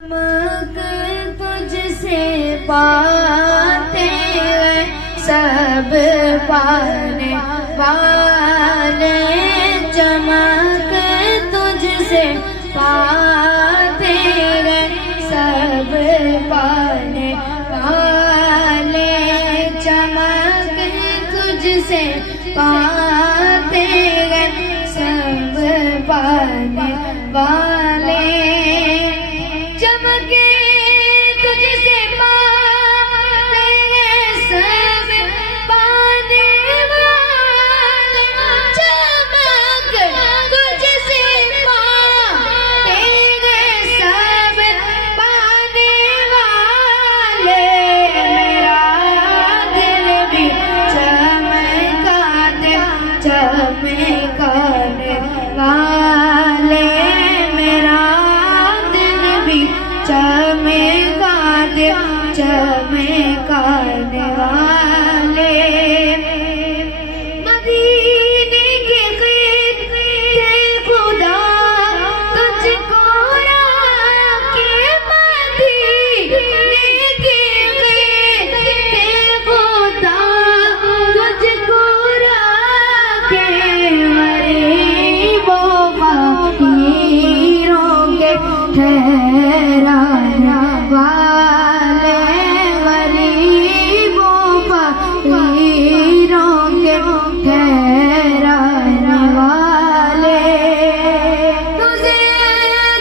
चमक तुझसे पाते हैं सब पाने वाले, चमक तुझसे पाते हैं सब पाने वाले, चमक तुझसे पाते हैं सब पाने वाले, चमके तुझसे पाते हैं सब पाने वाले, चमक तुझसे पाते हैं सब पाने वाले, मेरा दिल भी चमका दे चमकाने वाले, मेरा चमका दे चमकाने वाले, मदीने के ख़ुदा तुझको राखे, मदीने के खुदा तुझको राखे, गरीबों फकीरों के ठहराने वाले, गरीबों फकीरों के ठहराने वाले, तुझे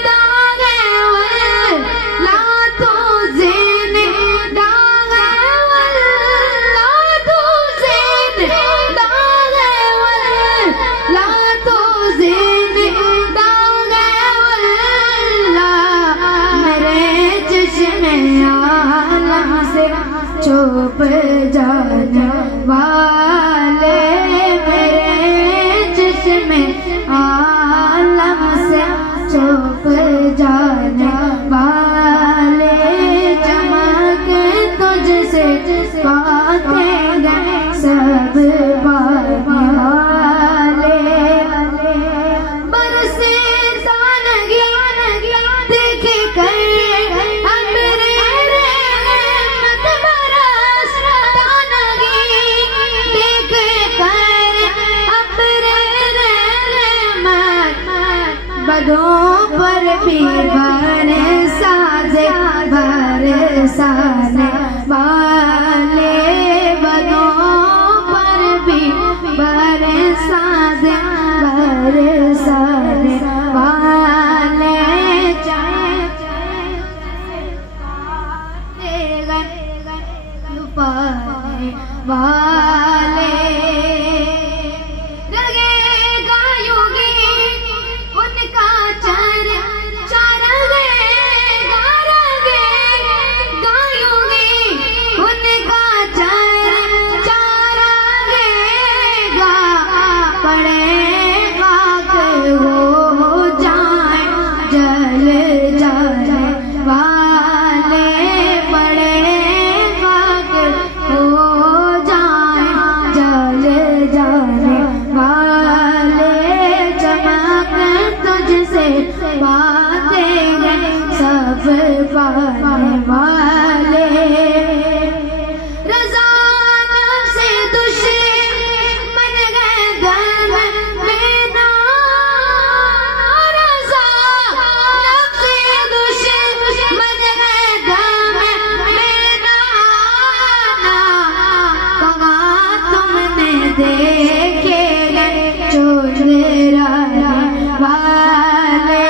दागे वल्ला तुझे दागे वल्ला तुझे दागे वल्ला तुझे दागे वल्ला, मेरे चश्मे आलम से छुप जाने वाले, मेरे चश्मे आलम से छुप जाने वाले, चमक तुझसे पाते हैं सब पाने वाले, बरसे तानगी देखे कर बदों पर भी बरसाने वाले, बदों पर भी बरसाने वाले, पाने वाले, लगेगा योगी उनका लगेगा योगी उनका चारेगा, पड़ेगा कि वो जाए जल जाने वाले, पड़ेगा कि वो जाए जल जाने वाले, चमक तुझसे पाते हैं सब पाने वाले, रज़ा नफ़्से दुश्मन गए दर में ना, रज़ा नफ़्से दुश्मन गए दर में ना, कहाँ तुमने देखे चुराने वाले,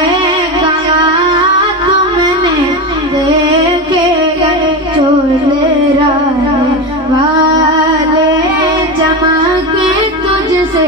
देखे गए चुराने वाले, चमक तुझसे